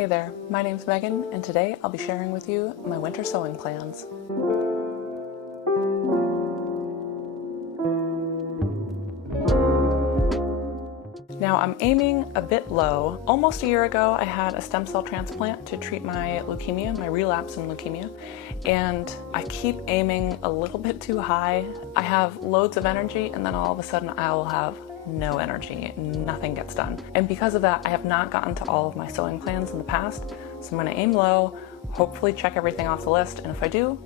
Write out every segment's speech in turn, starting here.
Hey there, my name's Megan, and today I'll be sharing with you my winter sewing plans. Now I'm aiming a bit low. Almost a year ago I had a stem cell transplant to treat my leukemia, my relapse in leukemia, and I keep aiming a little bit too high. I have loads of energy and then all of a sudden I will have no energy, nothing gets done. And because of that, I have not gotten to all of my sewing plans in the past, so I'm gonna aim low, hopefully check everything off the list, and if I do,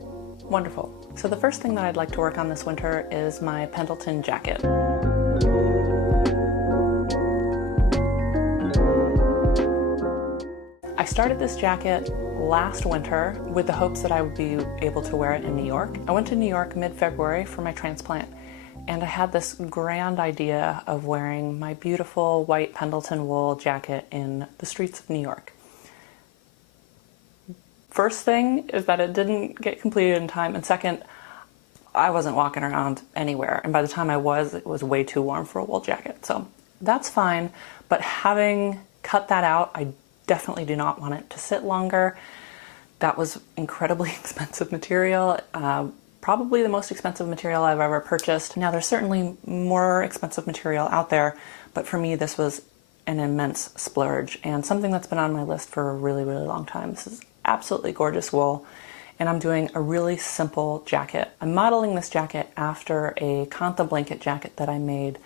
wonderful. So the first thing that I'd like to work on this winter is my Pendleton jacket. I started this jacket last winter with the hopes that I would be able to wear it in New York. I went to New York mid-February for my transplant, and I had this grand idea of wearing my beautiful white Pendleton wool jacket in the streets of New York. First thing is that it didn't get completed in time, and second, I wasn't walking around anywhere, and by the time I was, it was way too warm for a wool jacket. So that's fine, but having cut that out, I definitely do not want it to sit longer. That was incredibly expensive material. Probably the most expensive material I've ever purchased. Now there's certainly more expensive material out there, but for me this was an immense splurge and something that's been on my list for a really, really long time. This is absolutely gorgeous wool, and I'm doing a really simple jacket. I'm modeling this jacket after a Kantha blanket jacket that I made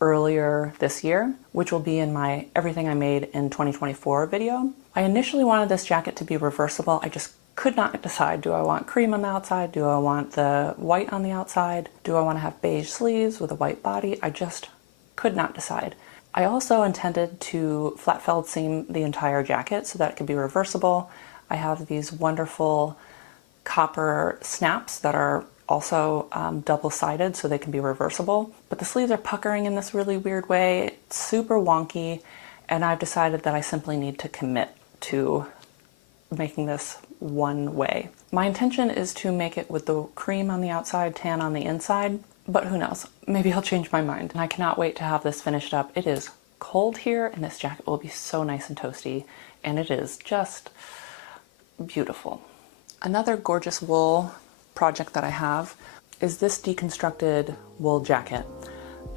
earlier this year, which will be in my Everything I Made in 2024 video. I initially wanted this jacket to be reversible. I just could not decide. Do I want cream on the outside? Do I want the white on the outside? Do I want to have beige sleeves with a white body? I just could not decide. I also intended to flat felled seam the entire jacket so that it could be reversible. I have these wonderful copper snaps that are also double-sided so they can be reversible, but the sleeves are puckering in this really weird way. It's super wonky, and I've decided that I simply need to commit to making this one way. My intention is to make it with the cream on the outside, tan on the inside, but who knows? Maybe I'll change my mind. And I cannot wait to have this finished up. It is cold here, and this jacket will be so nice and toasty, and it is just beautiful. Another gorgeous wool project that I have is this Deconstructed wool jacket.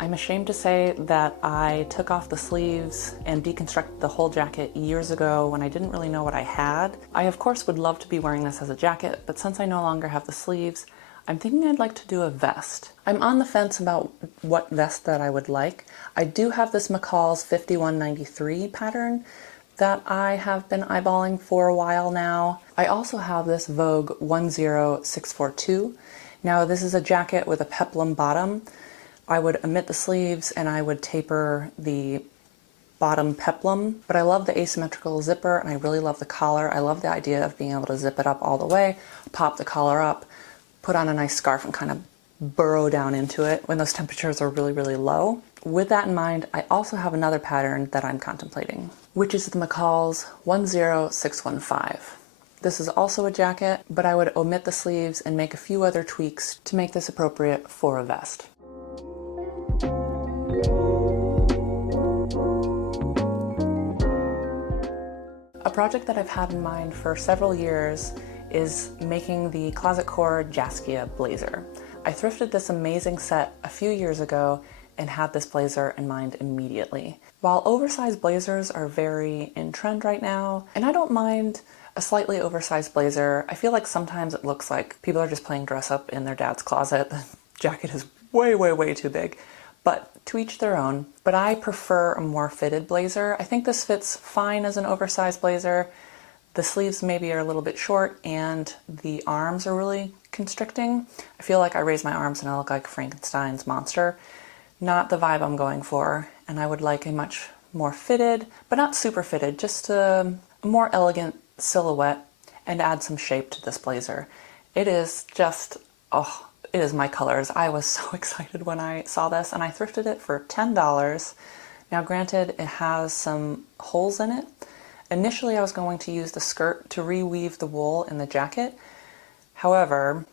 I'm ashamed to say that I took off the sleeves and deconstructed the whole jacket years ago when I didn't really know what I had. I of course would love to be wearing this as a jacket, but since I no longer have the sleeves, I'm thinking I'd like to do a vest. I'm on the fence about what vest that I would like. I do have this McCall's 5193 pattern that I have been eyeballing for a while now. I also have this Vogue 10642. Now this is a jacket with a peplum bottom. I would omit the sleeves and I would taper the bottom peplum, but I love the asymmetrical zipper and I really love the collar. I love the idea of being able to zip it up all the way, pop the collar up, put on a nice scarf and kind of burrow down into it when those temperatures are really, really low. With that in mind, I also have another pattern that I'm contemplating, which is the McCall's 10615. This is also a jacket, but I would omit the sleeves and make a few other tweaks to make this appropriate for a vest. A project that I've had in mind for several years is making the Closet Core Jaskia blazer. I thrifted this amazing set a few years ago and had this blazer in mind immediately. While oversized blazers are very in trend right now, and I don't mind a slightly oversized blazer, I feel like sometimes it looks like people are just playing dress up in their dad's closet. The jacket is way, way, way too big, but to each their own. But I prefer a more fitted blazer. I think this fits fine as an oversized blazer. The sleeves maybe are a little bit short and the arms are really constricting. I feel like I raise my arms and I look like Frankenstein's monster. Not the vibe I'm going for, and I would like a much more fitted, but not super fitted, just a more elegant silhouette and add some shape to this blazer. It is just, oh, it is my colors. I was so excited when I saw this, and I thrifted it for $10. Now granted, it has some holes in it. Initially I was going to use the skirt to reweave the wool in the jacket. However,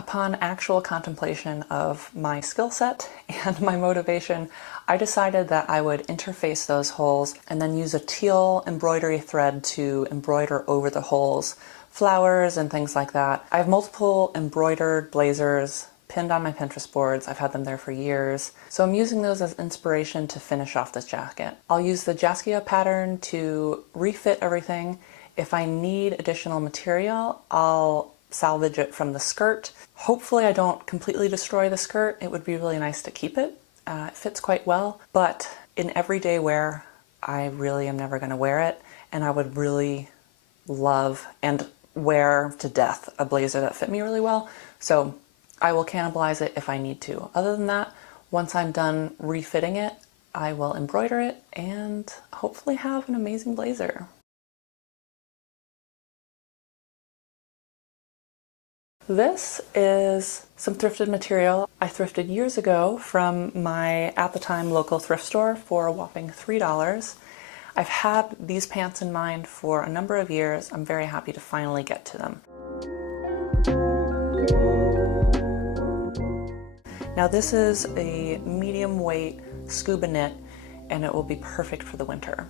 Upon actual contemplation of my skill set and my motivation, I decided that I would interface those holes and then use a teal embroidery thread to embroider over the holes, flowers and things like that. I have multiple embroidered blazers pinned on my Pinterest boards. I've had them there for years. So I'm using those as inspiration to finish off this jacket. I'll use the Jaskia pattern to refit everything. If I need additional material, I'll salvage it from the skirt. Hopefully I don't completely destroy the skirt. It would be really nice to keep it. It fits quite well, but in everyday wear, I really am never going to wear it, and I would really love and wear to death a blazer that fit me really well, so I will cannibalize it if I need to. Other than that, once I'm done refitting it, I will embroider it and hopefully have an amazing blazer. This is some thrifted material I thrifted years ago from my, at the time, local thrift store for a whopping $3. I've had these pants in mind for a number of years. I'm very happy to finally get to them. Now this is a medium weight scuba knit, and it will be perfect for the winter.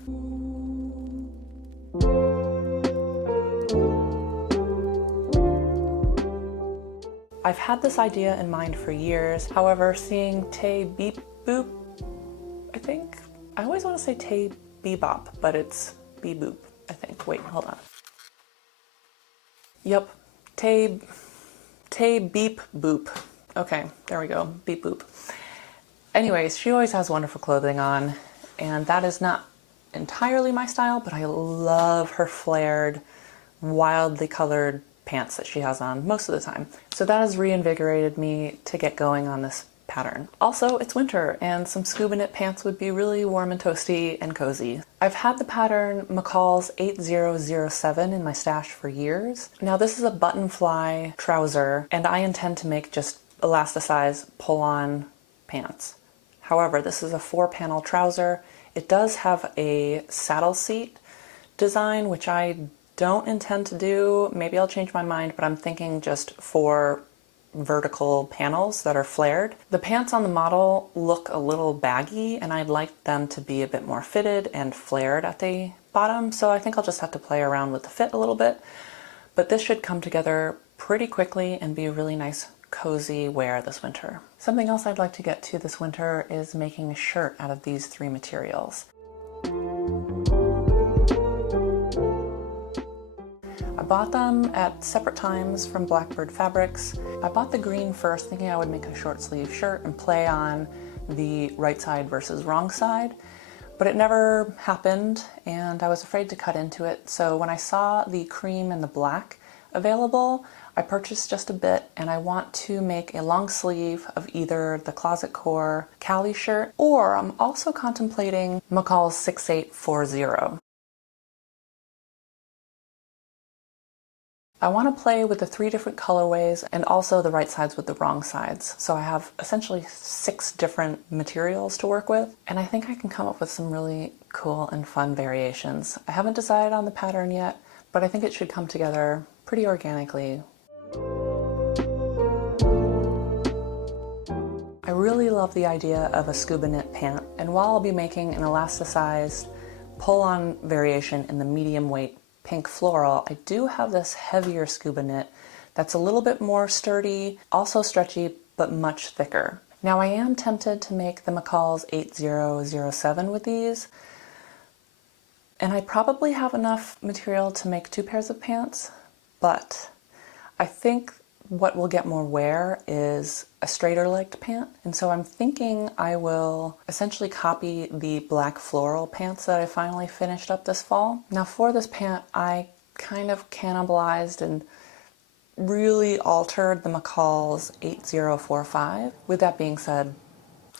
I've had this idea in mind for years. However, seeing Tay Beep Boop, I think, I always want to say Tay Bebop, but it's Bee Boop, I think. Wait, hold on. Yep, Tay Beep Boop. Okay, there we go, Beep Boop. Anyways, she always has wonderful clothing on, and that is not entirely my style, but I love her flared, wildly colored pants that she has on most of the time. So that has reinvigorated me to get going on this pattern. Also, it's winter, and some scuba knit pants would be really warm and toasty and cozy. I've had the pattern McCall's 8007 in my stash for years. Now this is a button fly trouser, and I intend to make just elasticized pull-on pants. However, this is a 4-panel trouser. It does have a saddle seat design, which I don't intend to do. Maybe I'll change my mind, but I'm thinking just for vertical panels that are flared. The pants on the model look a little baggy, and I'd like them to be a bit more fitted and flared at the bottom, so I think I'll just have to play around with the fit a little bit. But this should come together pretty quickly and be a really nice cozy wear this winter. Something else I'd like to get to this winter is making a shirt out of these 3 materials. I bought them at separate times from Blackbird Fabrics. I bought the green first, thinking I would make a short sleeve shirt and play on the right side versus wrong side, but it never happened, and I was afraid to cut into it. So when I saw the cream and the black available, I purchased just a bit, and I want to make a long sleeve of either the Closet Core Cali shirt, or I'm also contemplating McCall's 6840. I want to play with the 3 different colorways and also the right sides with the wrong sides. So I have essentially 6 different materials to work with, and I think I can come up with some really cool and fun variations. I haven't decided on the pattern yet, but I think it should come together pretty organically. I really love the idea of a scuba knit pant, and while I'll be making an elasticized pull-on variation in the medium weight pink floral, I do have this heavier scuba knit that's a little bit more sturdy, also stretchy, but much thicker. Now I am tempted to make the McCall's 8007 with these, and I probably have enough material to make 2 pairs of pants, but I think what will get more wear is a straighter legged pant, and so I'm thinking I will essentially copy the black floral pants that I finally finished up this fall. Now for this pant, I kind of cannibalized and really altered the McCall's 8045. With that being said,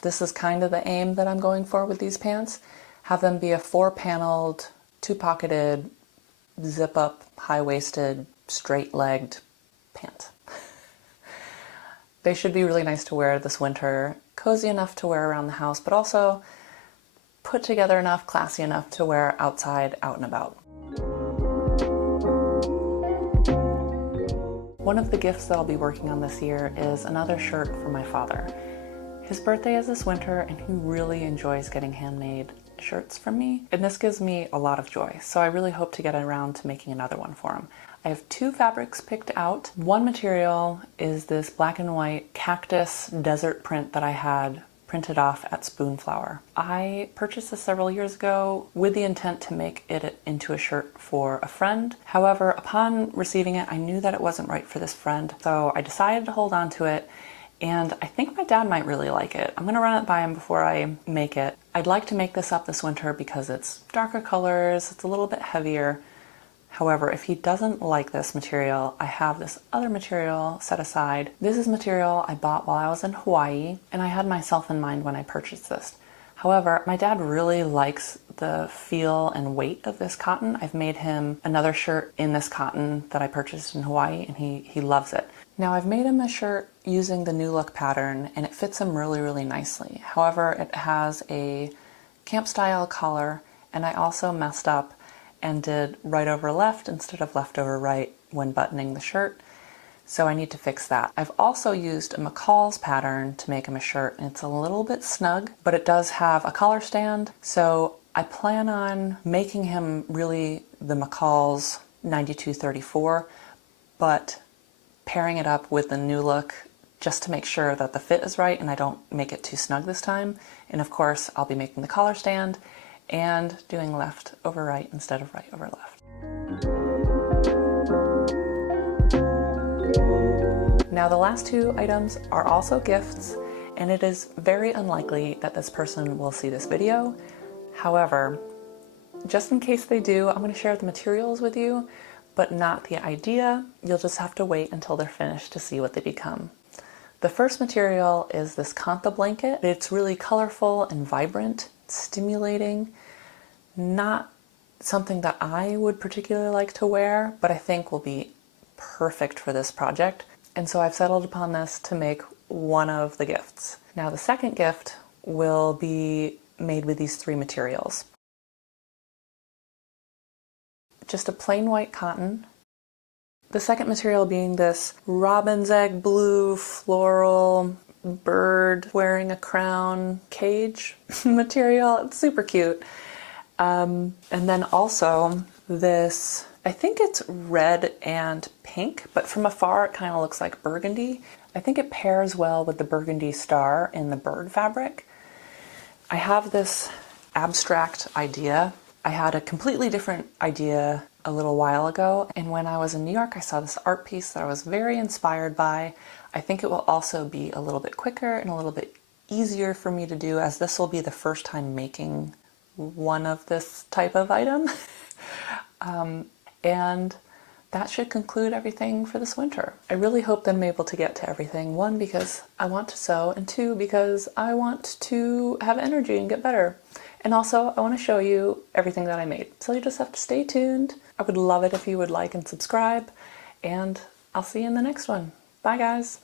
this is kind of the aim that I'm going for with these pants. Have them be a 4-paneled, 2-pocketed, zip-up, high-waisted, straight-legged pant. They should be really nice to wear this winter, cozy enough to wear around the house, but also put together enough, classy enough to wear outside, out and about. One of the gifts that I'll be working on this year is another shirt for my father. His birthday is this winter and he really enjoys getting handmade shirts from me, and this gives me a lot of joy, so I really hope to get around to making another one for him. I have 2 fabrics picked out. One material is this black and white cactus desert print that I had printed off at Spoonflower. I purchased this several years ago with the intent to make it into a shirt for a friend. However, upon receiving it, I knew that it wasn't right for this friend, so I decided to hold on to it, and I think my dad might really like it. I'm gonna run it by him before I make it. I'd like to make this up this winter because it's darker colors, it's a little bit heavier. However, if he doesn't like this material, I have this other material set aside. This is material I bought while I was in Hawaii, and I had myself in mind when I purchased this. However, my dad really likes the feel and weight of this cotton. I've made him another shirt in this cotton that I purchased in Hawaii, and he loves it. Now, I've made him a shirt using the New Look pattern, and it fits him really, really nicely. However, it has a camp style collar, and I also messed up and did right over left instead of left over right when buttoning the shirt, so I need to fix that. I've also used a McCall's pattern to make him a shirt, and it's a little bit snug, but it does have a collar stand, so I plan on making him really the McCall's 9234, but pairing it up with the New Look just to make sure that the fit is right and I don't make it too snug this time. And of course, I'll be making the collar stand and doing left over right instead of right over left. Now the last 2 items are also gifts, and it is very unlikely that this person will see this video. However, just in case they do, I'm going to share the materials with you, but not the idea. You'll just have to wait until they're finished to see what they become. The first material is this kantha blanket. It's really colorful and vibrant, stimulating. Not something that I would particularly like to wear, but I think will be perfect for this project. And so I've settled upon this to make one of the gifts. Now the second gift will be made with these 3 materials. Just a plain white cotton. The second material being this robin's egg blue floral bird wearing a crown cage material. It's super cute. And then also this, I think it's red and pink, but from afar it kind of looks like burgundy. I think it pairs well with the burgundy star in the bird fabric. I have this abstract idea. I had a completely different idea a little while ago, and when I was in New York I saw this art piece that I was very inspired by. I think it will also be a little bit quicker and a little bit easier for me to do, as this will be the first time making one of this type of item. And that should conclude everything for this winter. I really hope that I'm able to get to everything. 1, because I want to sew, and 2, because I want to have energy and get better. And also, I want to show you everything that I made. So you just have to stay tuned. I would love it if you would like and subscribe, and I'll see you in the next one. Bye guys!